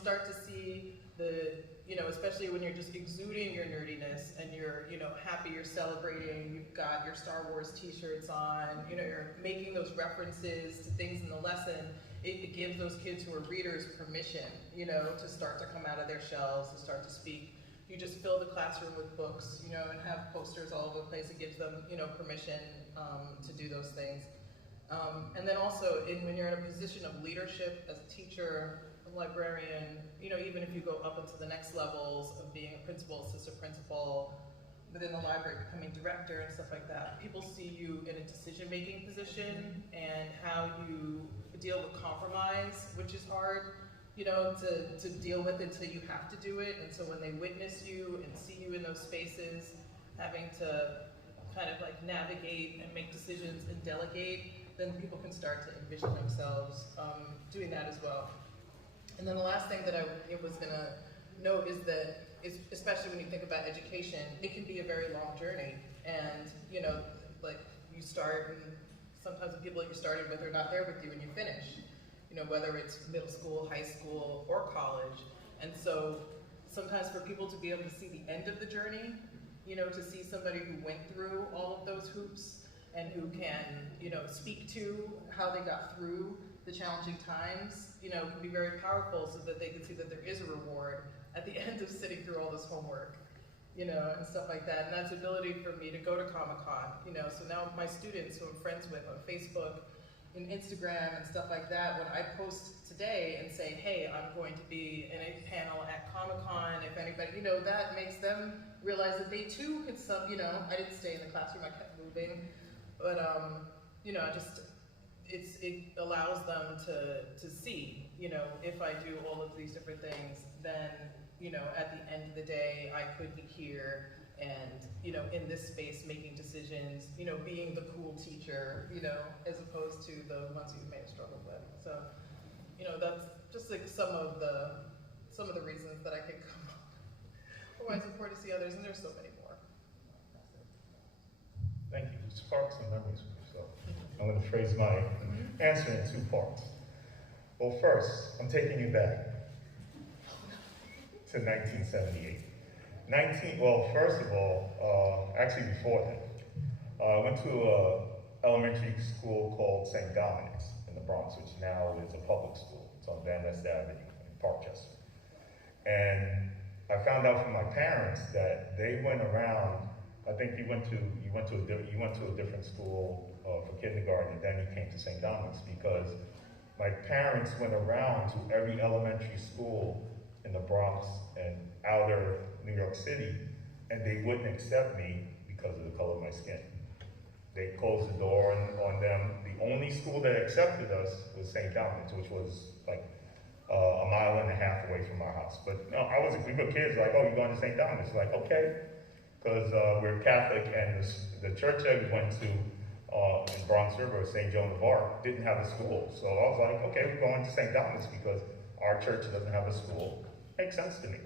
start to see the, especially when you're just exuding your nerdiness and you're, happy, you're celebrating, you've got your Star Wars t-shirts on, you're making those references to things in the lesson, it gives those kids who are readers permission, to start to come out of their shells, to start to speak. You just fill the classroom with books, and have posters all over the place. It gives them, permission to do those things. And then also, when you're in a position of leadership as a teacher, a librarian, even if you go up into the next levels of being a principal, assistant principal, within the library, becoming director and stuff like that, people see you in a decision-making position and how you deal with compromise, which is hard, to deal with until you have to do it. And so when they witness you and see you in those spaces, having to kind of like navigate and make decisions and delegate, then people can start to envision themselves doing that as well. And then the last thing that I was gonna note is that, especially when you think about education, it can be a very long journey. And, like you start, and sometimes the people that you started with are not there with you when you finish, whether it's middle school, high school, or college. And so sometimes for people to be able to see the end of the journey, to see somebody who went through all of those hoops and who can, speak to how they got through the challenging times, can be very powerful, so that they can see that there is a reward at the end of sitting through all this homework, and stuff like that. And that's the ability for me to go to Comic-Con, so now my students who I'm friends with on Facebook and Instagram and stuff like that, when I post today and say, hey, I'm going to be in a panel at Comic-Con, if anybody, that makes them realize that they too could I didn't stay in the classroom, I kept moving, but it allows them to see, if I do all of these different things, then, at the end of the day, I could be here and, in this space making decisions, being the cool teacher, as opposed to the ones you may have struggled with. So, that's just like some of the reasons that I can come up for why it's important to see others, and there's so many more. Thank you. It sparked some memories for yourself. I'm going to phrase my answer in two parts. Well, first, I'm taking you back to 1978. First of all, actually before that, I went to an elementary school called St. Dominic's in the Bronx, which now is a public school. It's on Van Ness Avenue in Parkchester. And I found out from my parents that they went around. I think you went to a different school for kindergarten, and then you came to St. Dominic's, because my parents went around to every elementary school in the Bronx and outer New York City, and they wouldn't accept me because of the color of my skin. They closed the door on them. The only school that accepted us was St. Dominic's, which was like a mile and a half away from our house. But no, we were kids, like, oh, you're going to St. Dominic's? Like, okay, because we're Catholic, and the church that we went to in Bronx River, St. Joan of Arc, didn't have a school. So I was like, okay, we're going to St. Dominic's because our church doesn't have a school. Makes sense to me.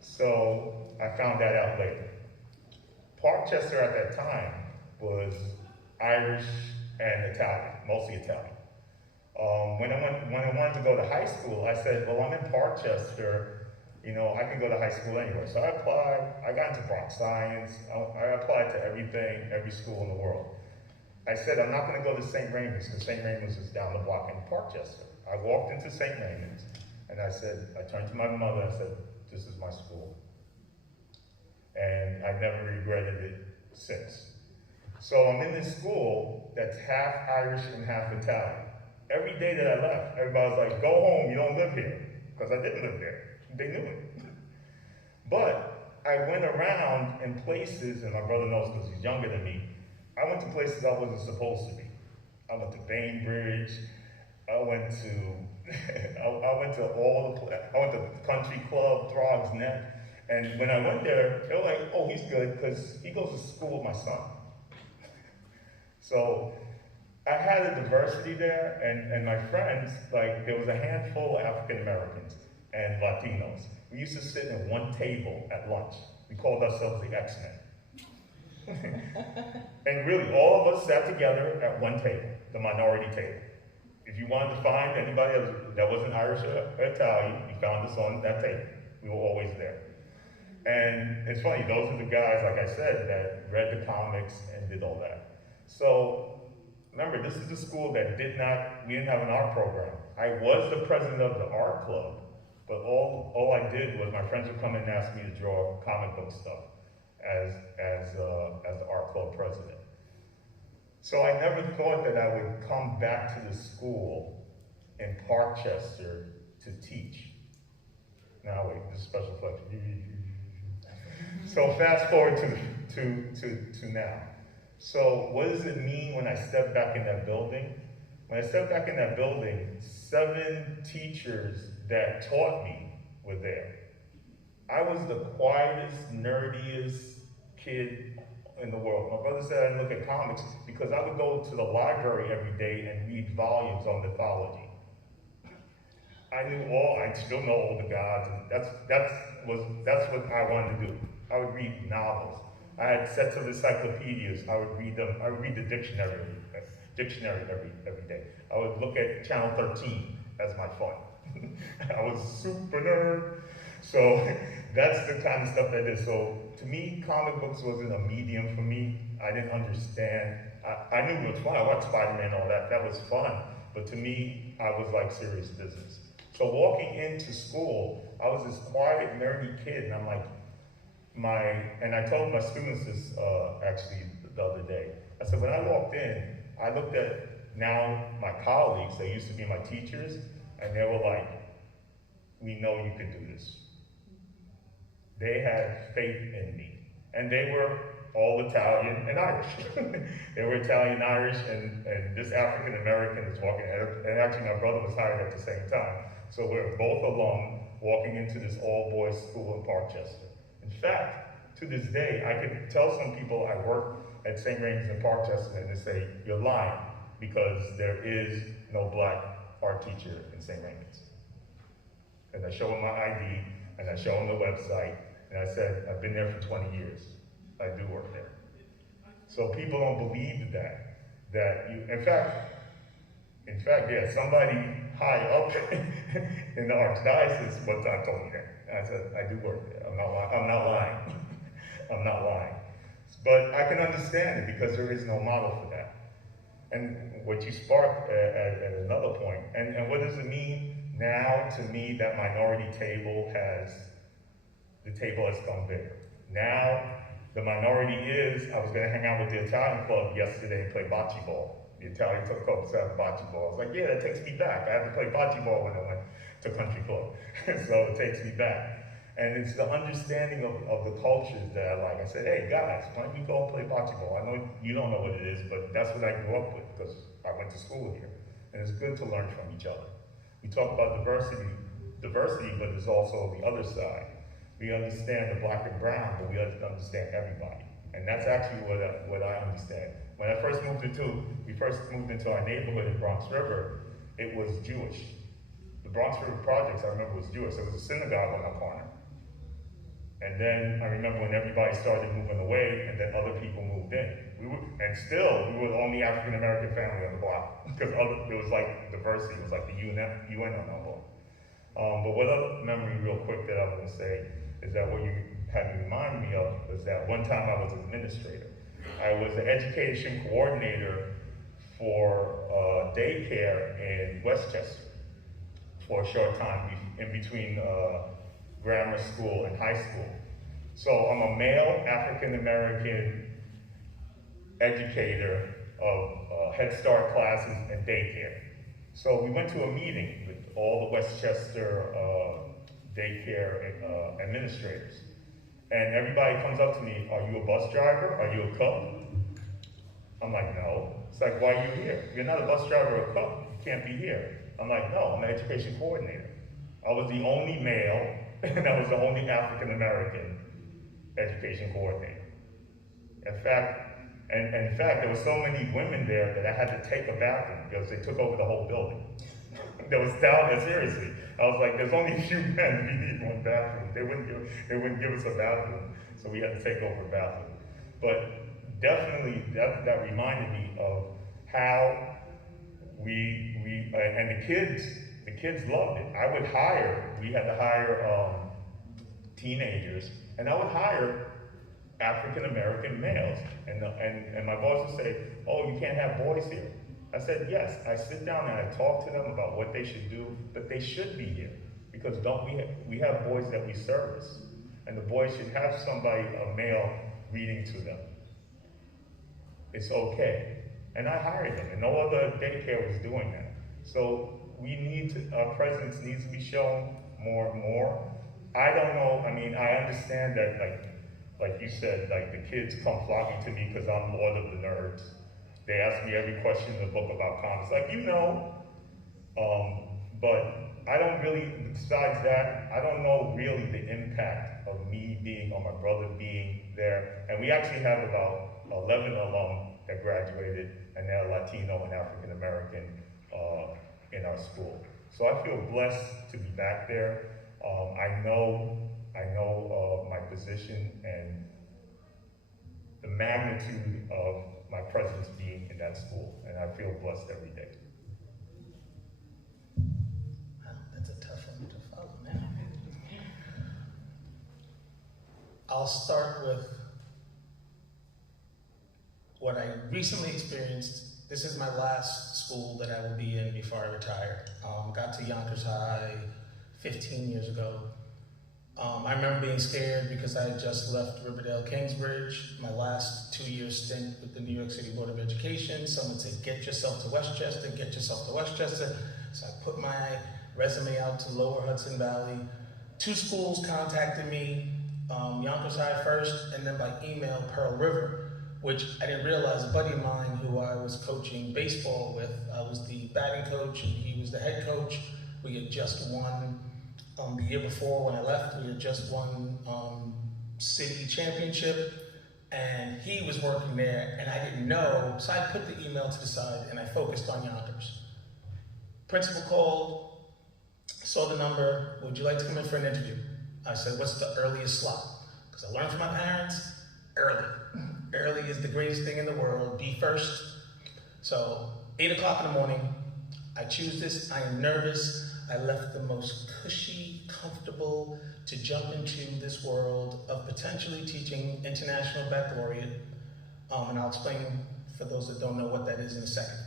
So I found that out later. Parkchester at that time was Irish and Italian, mostly Italian. When I wanted to go to high school, I said, well, I'm in Parkchester, I can go to high school anywhere. So I applied, I got into Bronx Science, I applied to every school in the world. I said, I'm not gonna go to St. Raymond's, because St. Raymond's is down the block in Parkchester. I walked into St. Raymond's, and I turned to my mother and said, this is my school. And I've never regretted it since. So I'm in this school that's half Irish and half Italian. Every day that I left, everybody was like, go home, you don't live here. Because I didn't live there. They knew it. But I went around in places, and my brother knows because he's younger than me, I went to places I wasn't supposed to be. I went to Bainbridge, I went to Country Club, Throg's Neck, and when I went there, they were like, oh, he's good, because he goes to school with my son. So I had a diversity there, and my friends, like, there was a handful of African Americans and Latinos. We used to sit at one table at lunch. We called ourselves the X-Men. And really, all of us sat together at one table, the minority table. If you wanted to find anybody that wasn't Irish or Italian, you found us on that tape. We were always there. And it's funny, those are the guys, like I said, that read the comics and did all that. So remember, this is a school that we didn't have an art program. I was the president of the art club, but all I did was my friends would come in and ask me to draw comic book stuff as the art club president. So I never thought that I would come back to the school in Parkchester to teach. Now wait, this is special flex. So fast forward to now. So what does it mean when I step back in that building? When I stepped back in that building, 7 teachers that taught me were there. I was the quietest, nerdiest kid in the world. My brother said I didn't look at comics because I would go to the library every day and read volumes on mythology. I still know all the gods, and that's what I wanted to do. I would read novels. I had sets of encyclopedias. I would read them. I would read the dictionary every day. I would look at Channel 13 as my fun. I was super nerd. So that's the kind of stuff that is. So to me, comic books wasn't a medium for me. I didn't understand. I knew it was fun. I watched Spider-Man and all that. That was fun. But to me, I was like serious business. So walking into school, I was this quiet, nerdy kid, and I'm like, and I told my students this actually the other day. I said, when I walked in, I looked at now my colleagues, they used to be my teachers, and they were like, we know you can do this. They had faith in me. And they were all Italian and Irish. They were Italian, Irish, and this African American is walking, and actually my brother was hired at the same time. So we're both alum walking into this all-boys school in Parkchester. In fact, to this day, I could tell some people I work at St. Raymond's in Parkchester and they say, you're lying, because there is no black art teacher in St. Raymond's. And I show them my ID, and I show them the website, and I said, I've been there for 20 years. I do work there. So people don't believe that you, in fact, yeah, somebody high up in the archdiocese one time told me that. And I said, I do work there. I'm not lying. I'm not lying. But I can understand it because there is no model for that. And what you sparked at another point, and what does it mean now to me that minority table has come bigger? Now, the minority is, I was gonna hang out with the Italian club yesterday and play bocce ball. The Italian club said bocce ball. I was like, yeah, that takes me back. I had to play bocce ball when I went to country club. So it takes me back. And it's the understanding of the cultures that I like. I said, hey guys, why don't you go and play bocce ball? I know you don't know what it is, but that's what I grew up with because I went to school here. And it's good to learn from each other. We talk about diversity, but there's also the other side. We understand the black and brown, but we understand everybody. And that's actually what I understand. When we first moved into our neighborhood in Bronx River, it was Jewish. The Bronx River Projects, I remember, was Jewish. There was a synagogue on our corner. And then I remember when everybody started moving away, and then other people moved in. We were the only African American family on the block because there was like diversity. It was like the UN on our block. But what other memory, real quick, that I want to say is that what you had me remind me of was that one time I was an administrator. I was the education coordinator for daycare in Westchester for a short time in between grammar school and high school. So I'm a male African-American educator of Head Start classes and daycare. So we went to a meeting with all the Westchester daycare administrators. And everybody comes up to me, are you a bus driver? Are you a cook? I'm like, no. It's like, why are you here? You're not a bus driver or a cook. You can't be here. I'm like, no, I'm an education coordinator. I was the only male, and I was the only African-American education coordinator. In fact, there were so many women there that I had to take a bathroom because they took over the whole building. That was down there, seriously. I was like, there's only a few men, we need one bathroom. They wouldn't give us a bathroom, so we had to take over a bathroom. But definitely, that reminded me of how we and the kids loved it. We had to hire teenagers, and I would hire African American males, and my boss would say, "Oh, you can't have boys here." I said, "Yes." I sit down and I talk to them about what they should do, but they should be here because we have boys that we service, and the boys should have somebody, a male, reading to them. It's okay, and I hired them, and no other daycare was doing that. So our presence needs to be shown more and more. I don't know. I mean, I understand that, like you said, like the kids come flocking to me because I'm Lord of the Nerds. They ask me every question in the book about comics, like, but I don't really, besides that, I don't know really the impact of me being, or my brother being there. And we actually have about 11 alum that graduated, and they're Latino and African American in our school. So I feel blessed to be back there. I know my position and the magnitude of my presence being in that school, and I feel blessed every day. Wow, that's a tough one to follow, man. I'll start with what I recently experienced. This is my last school that I will be in before I retire. Got to Yonkers High 15 years ago. I remember being scared because I had just left Riverdale Kingsbridge, my last 2-year stint with the New York City Board of Education. Someone said, get yourself to Westchester, get yourself to Westchester. So I put my resume out to Lower Hudson Valley. 2 schools contacted me, Yonkers High first, and then by email, Pearl River, which I didn't realize a buddy of mine who I was coaching baseball with, I was the batting coach and he was the head coach. We had just won, the year before when I left, we had just won city championship, and he was working there, and I didn't know, so I put the email to the side and I focused on Yonkers. Principal called, saw the number, would you like to come in for an interview? I said, what's the earliest slot? Because I learned from my parents, early. Early is the greatest thing in the world, be first. So 8 o'clock in the morning, I choose this, I am nervous. I left the most cushy, comfortable to jump into this world of potentially teaching International Baccalaureate. And I'll explain for those that don't know what that is in a second.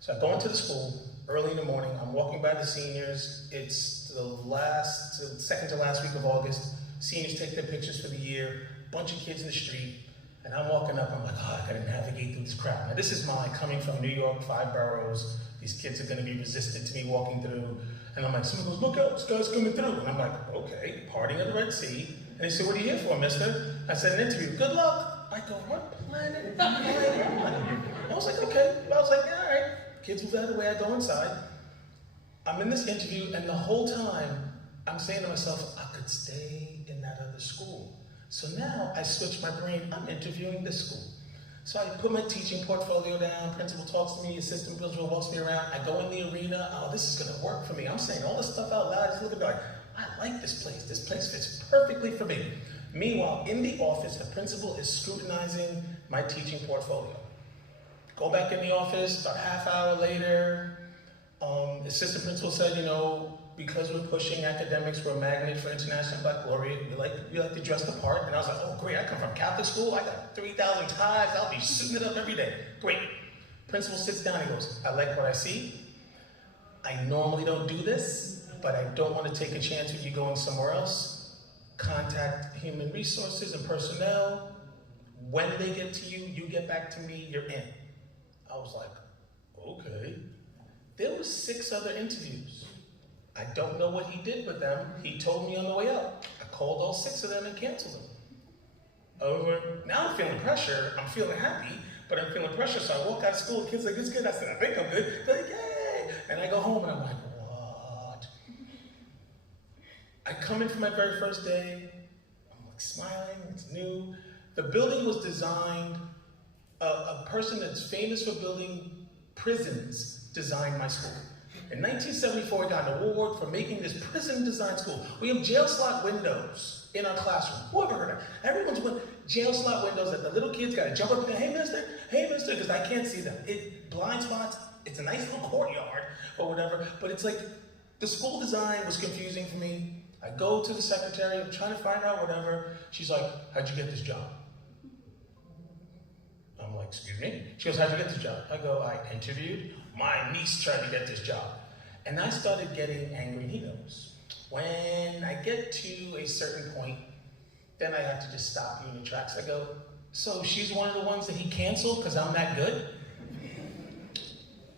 So I go into the school early in the morning. I'm walking by the seniors. It's the second to last week of August. Seniors take their pictures for the year. Bunch of kids in the street. And I'm walking up, I'm like, oh, I gotta navigate through this crowd. Now this is my coming from New York, 5 boroughs. These kids are gonna be resistant to me walking through. And I'm like, someone goes, look out, this guy's coming through. And I'm like, okay, parting of the Red Sea. And they said, what are you here for, mister? I said, an interview, good luck. I go, what planet? I was like, okay. I was like, all right. Kids move out of the way, I go inside. I'm in this interview, and the whole time, I'm saying to myself, I could stay in that other school. So now I switch my brain, I'm interviewing this school. So I put my teaching portfolio down, principal talks to me, assistant principal walks me around, I go in the arena, oh, this is gonna work for me. I'm saying all this stuff out loud, I just look at it like, I like this place fits perfectly for me. Meanwhile, in the office, the principal is scrutinizing my teaching portfolio. Go back in the office, about half hour later, assistant principal said, you know, because we're pushing academics, we're a magnet for International Baccalaureate, we like to dress the part. And I was like, oh great, I come from Catholic school, I got 3,000 ties, I'll be suiting it up every day. Great. Principal sits down and goes, I like what I see. I normally don't do this, but I don't want to take a chance with you going somewhere else. Contact human resources and personnel. When they get to you, you get back to me, you're in. I was like, okay. There was 6 other interviews. I don't know what he did with them. He told me on the way out. I called all 6 of them and canceled them. Now I'm feeling pressure. I'm feeling happy, but I'm feeling pressure. So I walk out of school, kids like, it's good. I said, I think I'm good. They're like, yay. And I go home and I'm like, what? I come in for my very first day. I'm like smiling, it's new. The building was designed, a person that's famous for building prisons designed my school. In 1974, I got an award for making this prison design school. We have jail slot windows in our classroom. Who ever heard of that? Everyone's with jail slot windows that the little kids got to jump up and go, hey mister, because I can't see them. It blind spots it's a nice little courtyard or whatever, but it's like, the school design was confusing for me. I go to the secretary, I'm trying to find out whatever. She's like, how'd you get this job? I'm like, excuse me? She goes, how'd you get this job? I go, I interviewed. My niece tried to get this job. And I started getting angry, he knows. When I get to a certain point, then I have to just stop you in your tracks. I go, so she's one of the ones that he canceled because I'm that good?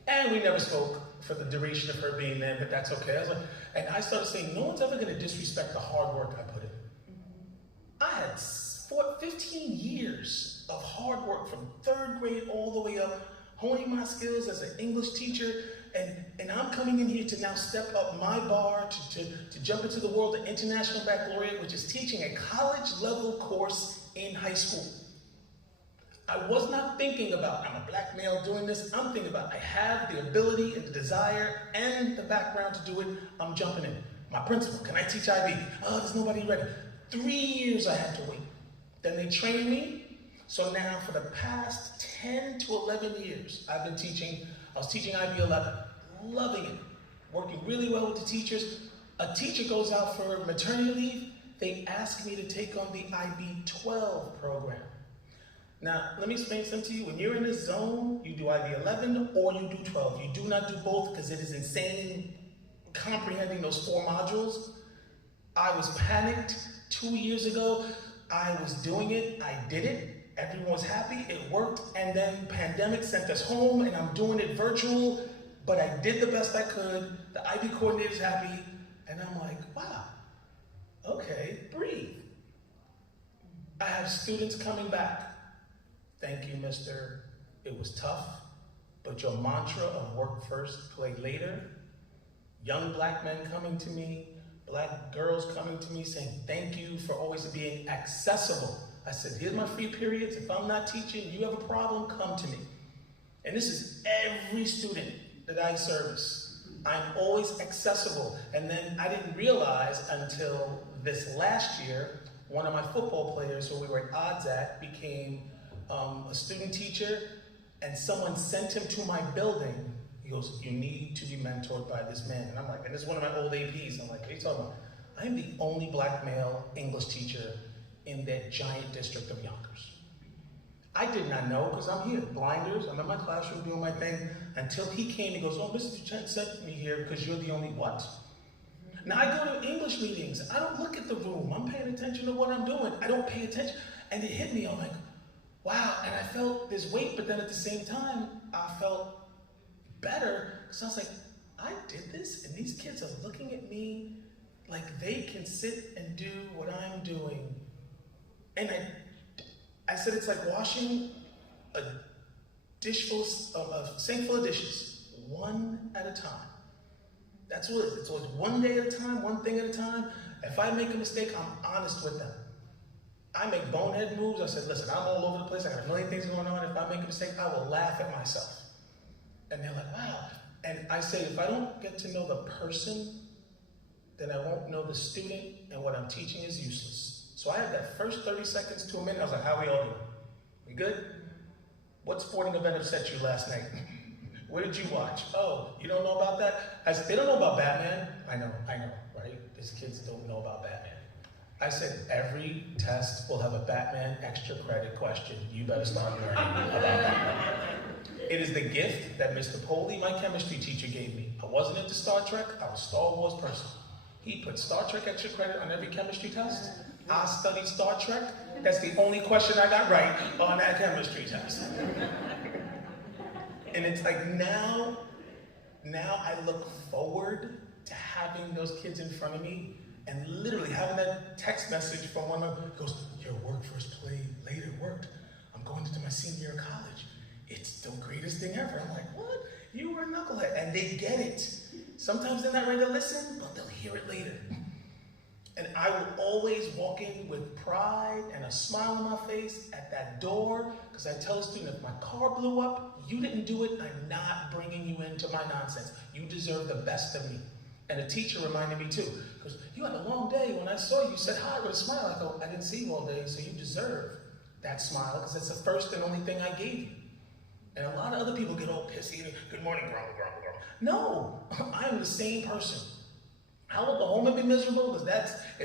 And we never spoke for the duration of her being there, but that's okay. I was like, and I started saying, no one's ever gonna disrespect the hard work I put in. I had 15 years of hard work from 3rd grade all the way up, honing my skills as an English teacher, and I'm coming in here to now step up my bar to jump into the world of International Baccalaureate, which is teaching a college level course in high school. I was not thinking about, I'm a black male doing this. I'm thinking about, I have the ability and the desire and the background to do it. I'm jumping in. My principal, can I teach IB? Oh, there's nobody ready. 3 years I had to wait. Then they trained me. So now for the past 10 to 11 years, I've been teaching. I was teaching IB 11, loving it, working really well with the teachers. A teacher goes out for maternity leave. They ask me to take on the IB 12 program. Now, let me explain something to you. When you're in this zone, you do IB 11 or you do 12. You do not do both because it is insane comprehending those 4 modules. I was panicked 2 years ago. I was doing it, I did it. Everyone was happy, it worked, and then pandemic sent us home and I'm doing it virtual, but I did the best I could. The IB coordinator's happy, and I'm like, wow, okay, breathe. I have students coming back. Thank you, mister. It was tough, but your mantra of work first, play later. Young black men coming to me, black girls coming to me saying, thank you for always being accessible. I said, here's my free periods. If I'm not teaching, you have a problem, come to me. And this is every student that I service. I'm always accessible. And then I didn't realize until this last year, one of my football players who we were at odds at became a student teacher, and someone sent him to my building. He goes, you need to be mentored by this man. And I'm like, and this is one of my old APs. I'm like, what are you talking about? I'm the only black male English teacher in that giant district of Yonkers. I did not know, because I'm here, blinders, I'm in my classroom doing my thing, until he came and goes, oh, Mr. Chen sent me here because you're the only what? Now I go to English meetings, I don't look at the room, I'm paying attention to what I'm doing, I don't pay attention, and it hit me, I'm like, wow, and I felt this weight, but then at the same time, I felt better, because I was like, I did this, and these kids are looking at me like they can sit and do what I'm doing. And I said it's like washing a dish full of, a sink full of dishes, one at a time. That's what it is. It's always one day at a time, one thing at a time. If I make a mistake, I'm honest with them. I make bonehead moves. I said, listen, I'm all over the place. I got a million things going on. If I make a mistake, I will laugh at myself. And they're like, wow. And I say, if I don't get to know the person, then I won't know the student, and what I'm teaching is useless. So I had that first 30 seconds to a minute. I was like, how we all doing? We good? What sporting event upset you last night? What did you watch? Oh, you don't know about that? I said, they don't know about Batman. I know, right? These kids don't know about Batman. I said, every test will have a Batman extra credit question. You better start learning about Batman. It is the gift that Mr. Poley, my chemistry teacher, gave me. I wasn't into Star Trek, I was a Star Wars person. He put Star Trek extra credit on every chemistry test. I studied Star Trek. That's the only question I got right on that chemistry test. And it's like now I look forward to having those kids in front of me and literally having that text message from one of them goes, your work first, play later worked. I'm going into my senior year of college. It's the greatest thing ever. I'm like, what? You were a knucklehead. And they get it. Sometimes they're not ready to listen, but they'll hear it later. And I will always walk in with pride and a smile on my face at that door, because I tell a student, if my car blew up, you didn't do it, I'm not bringing you into my nonsense. You deserve the best of me. And a teacher reminded me too, because you had a long day. When I saw you, you said hi with a smile. I go, I didn't see you all day, so you deserve that smile, because it's the first and only thing I gave you. And a lot of other people get all pissy and good morning, grumble, grumble, grumble. No, I am the same person. I will go home and be miserable because that's, if